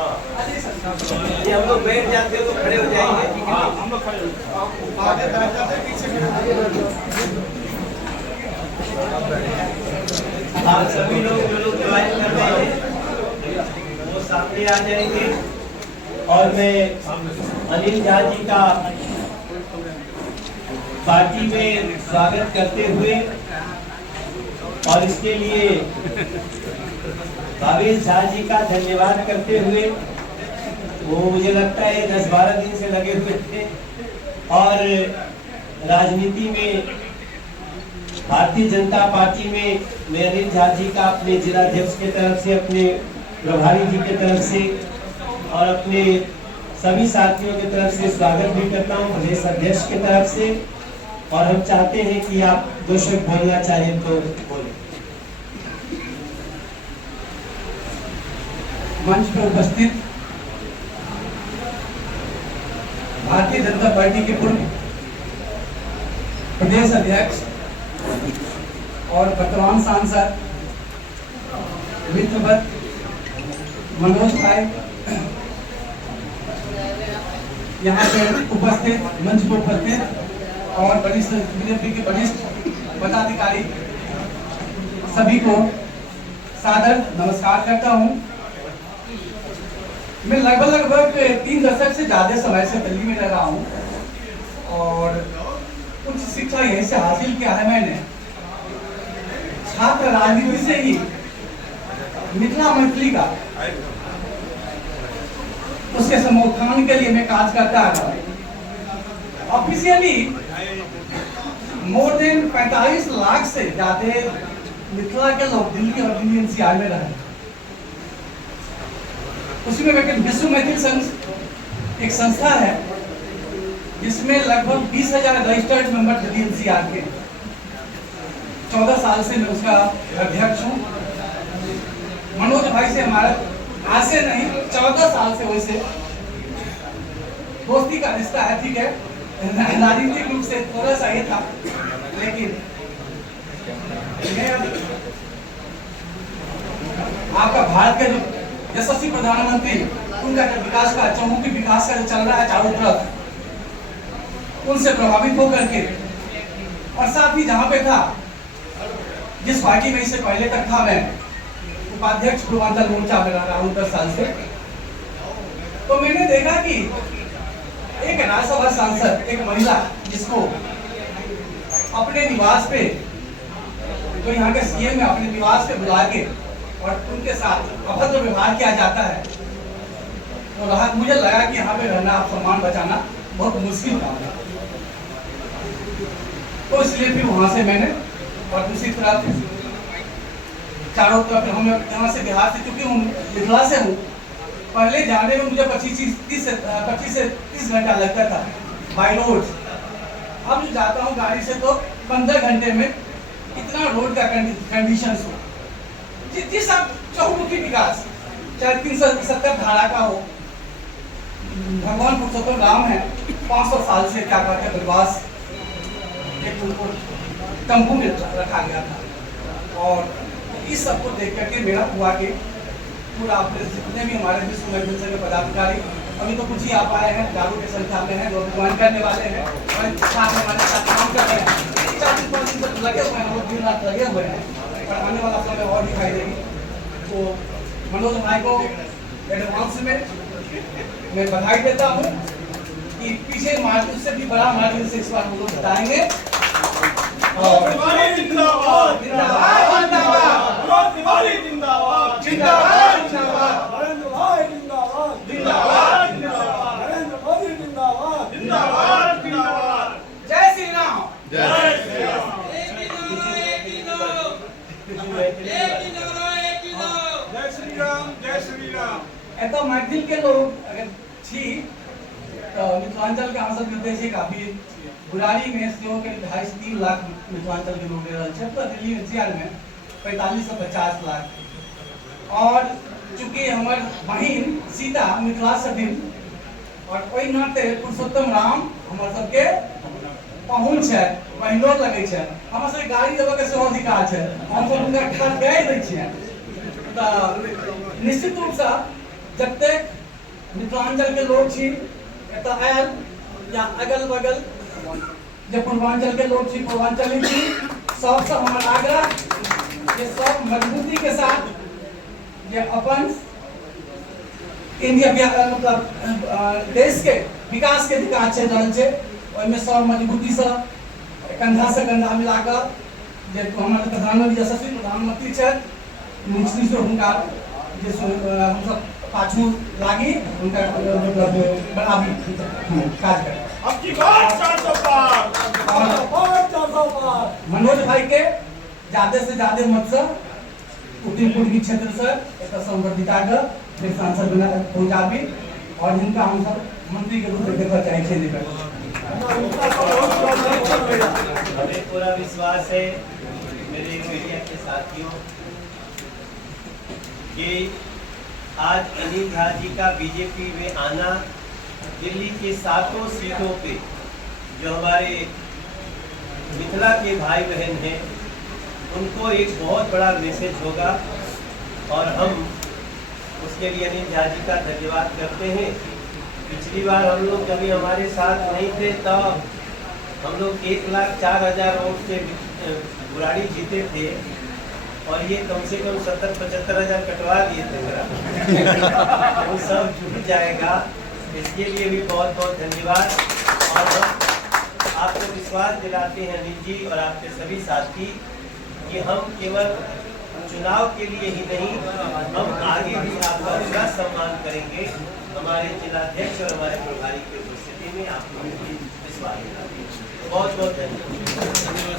ये हम लोग बैठ जाते हैं तो खड़े हो जाएंगे। हम लोग खड़े आगे बैठ जाते हैं, पीछे आप सभी लोग जो लोग ज्वाइन कर रहे हैं वो सामने आ जाएंगे। और मैं अनिल झा जी का पार्टी में स्वागत करते हुए और इसके लिए भावेश झा जी का धन्यवाद करते हुए, वो मुझे लगता है 10-12 दिन से लगे हुए थे और राजनीति में भारतीय जनता पार्टी में मैं अनिल झा जी का अपने जिलाध्यक्ष के तरफ से, अपने प्रभारी जी के तरफ से और अपने सभी साथियों की तरफ से स्वागत भी करता हूं, प्रदेश अध्यक्ष के तरफ से। और हम चाहते हैं कि आप 2 शब्द बोलना चाहें तो बोलें। मंच पर उपस्थित भारतीय जनता पार्टी के पूर्व प्रदेश अध्यक्ष और वर्तमान सांसद मित्रवत मनोज भाई, यहाँ पे उपस्थित, मंच पर उपस्थित और वरिष्ठ बीजेपी के वरिष्ठ पदाधिकारी सभी को सादर नमस्कार करता हूँ। मैं लगभग 3 दशक से ज्यादा समय से दिल्ली में रह रहा हूँ और उच्च शिक्षा यहीं से हासिल किया है मैंने। छात्र राजनीति से ही मिथिला मैथिली का उसके समर्थन के लिए मैं कार्य करता है। ऑफिशियली मोर देन 45 लाख से ज्यादा मिथिला के लोग दिल्ली और दिल्ली एनसीआर में रहे। उसमें विश्व मैथिल संघ एक संस्था है जिसमें लगभग 20,000 रजिस्टर्ड मेंबर दिल्ली एनसीआर के। 14 साल से मैं उसका अध्यक्ष हूँ। मनोज भाई से हमारा आज से नहीं 14 साल से वैसे दोस्ती का रिश्ता है, ठीक है। राजनीतिक रूप से थोड़ा सा ये था, लेकिन आपका भारत के जो यशस्वी प्रधानमंत्री, उनका जो विकास का चहुमुखी विकास का जो चल रहा है चारों तरफ, उनसे प्रभावित होकर के और साथ ही जहाँ पे था, जिस पार्टी में इससे पहले तक था, मैं उपाध्यक्ष पूर्वांचल मोर्चा में रहा हूँ 10 साल से। तो मैंने देखा कि एक राज्यसभा सांसद, एक महिला जिसको अपने निवास पे, तो यहाँ के सीएम में अपने निवास पे बुला के और उनके साथ अभद्र व्यवहार किया जाता है, तो मुझे लगा कि यहाँ पे रहना, आप सम्मान बचाना बहुत मुश्किल काम है। तो इसलिए फिर वहां से मैंने, और दूसरी तरफ चारों तरफ हम यहाँ से बिहार से, क्योंकि हूँ मिथिला से हूँ, पहले जाने में मुझे 25 से 30 घंटा लगता था बाई रोड। अब जो जाता हूँ गाड़ी से तो 15 घंटे में, इतना रोड का कंडीशन हो। जिस अब चहुमुखी विकास, चाहे 370 धारा का हो, भगवान पुरुषोत्तम राम है, 500 साल से क्या कहते हैं बनवास, एक उनको तंबू में रखा गया था। और इस सबको देख करके मेरा हुआ कि पूरा जितने भी हमारे विश्व मैथिल संघ के पदाधिकारी, अभी तो कुछ ही आ पाए हैं, हजारों की संख्या में हैं, जो ज्वाइन करने वाले हैं और साथ हमारे साथ काम कर रहे हैं। 4-5 दिन तक लगे हुए हैं, वो दिन रात लगे हुए हैं और आने वाला समय और दिखाई देगी। तो मनोज भाई को एडवांस में मैं बधाई देता हूँ कि पीछे मार्जिन से भी बड़ा मार्जिन से इस बार हम लोग बताएंगे। जय श्री राम। तो मैथिल के लोग अगर छी तो मिथिलांचल के आंसर देते हैं काफी बुरारी में से के 2.5-3 लाख मिथिलांचल के लोग रह छे, तो दिल्ली एनसीआर में 45 से 50 लाख। और चूंकि हमार बहिन सीता मिथिला से दिन और ओई नाते पुरुषोत्तम राम हमर सबके पहुंच है, बहिनो लगे छे, हमर सब गाड़ी देबे के सेहो अधिकार छे, हम सब उनका खाद गए दै छियै। तो निश्चित रूप से जते मिथिलांचल के लोग छी एतऽ आयल या अगल बगल जे पूर्वांचल के लोग छी पूर्वांचली छी सबसे हमर आग्रह जे सब मजबूती के साथ जे अपन इंडिया मतलब देश के विकास के विकास चल रहल छै ओहिमे सब मजबूती से कंधा से कंधा मिला कर जे हमर प्रधानमंत्री यशस्वी प्रधानमंत्री छथि निश्चित हुनका जे हम सब पाछू लागी उनका मतलब बढ़ावी काज करें। अब की बात 400 पार मनोज भाई के ज्यादा से ज्यादा मत से उत्तर पूर्वी क्षेत्र से एक संवर्धिता के फिर सांसद बना पहुंचाबी और इनका हम सब मंत्री के रूप में देखना चाहे थे। हमें पूरा विश्वास है मेरे मीडिया के साथियों कि आज अनिल झा जी का बीजेपी में आना दिल्ली के 7 सीटों पे जो हमारे मिथिला के भाई बहन हैं उनको एक बहुत बड़ा मैसेज होगा और हम उसके लिए अनिल झा जी का धन्यवाद करते हैं। पिछली बार हम लोग कभी हमारे साथ नहीं थे तब हम लोग 1,04,000 वोट से बुराड़ी जीते थे और ये कम से कम 70-75,000 कटवा दिए थे मेरा वो सब जुट जाएगा। इसके लिए भी बहुत बहुत धन्यवाद और हम आपको विश्वास दिलाते हैं अनिल जी और आपके सभी साथी कि हम केवल चुनाव के लिए ही नहीं हम आगे भी आपका पूरा सम्मान करेंगे। हमारे जिलाध्यक्ष और हमारे प्रभारी की उपस्थिति में आपको विश्वास दिलाते हैं। बहुत बहुत धन्यवाद।